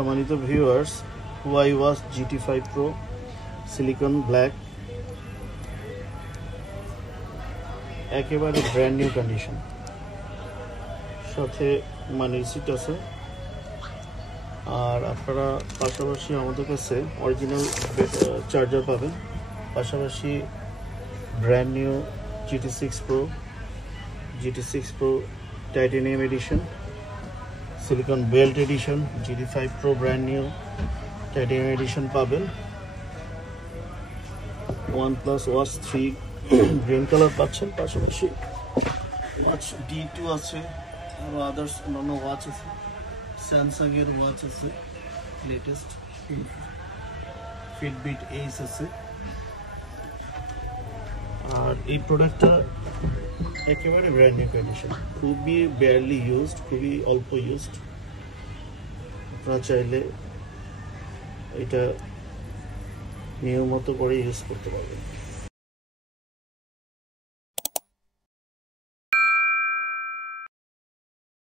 সম্মানিত viewers, Huawei watch GT5 Pro silicon black, একেবারে brand new condition, সাথে money receipt আছে। আর আপনারা পাশাপাশি আমাদের কাছে অরিজিনাল চার্জার পাবেন, পাশাপাশি brand new GT6 Pro titanium edition, silicon belt edition, GT5 Pro brand new titanium edition পাবেন। OnePlus Watch 3 গ্রিন কালার পাচ্ছেন, পাশাপাশি ওয়াচ D2 আছে, আরও আদার্স অন্যান্য ওয়াচ আছে, স্যামসাং এর ওয়াচ আছে, লেটেস্ট ফিটবিট এইস আছে। আর এই প্রোডাক্টটা একেবারে ব্র্যান্ড নিউ কন্ডিশন, খুবই বেয়ারলি ইউজড, খুবই অল্প ইউজড। আপনারা চাইলে এটা নিয়মিত করে ইউজ করতে পারবেন।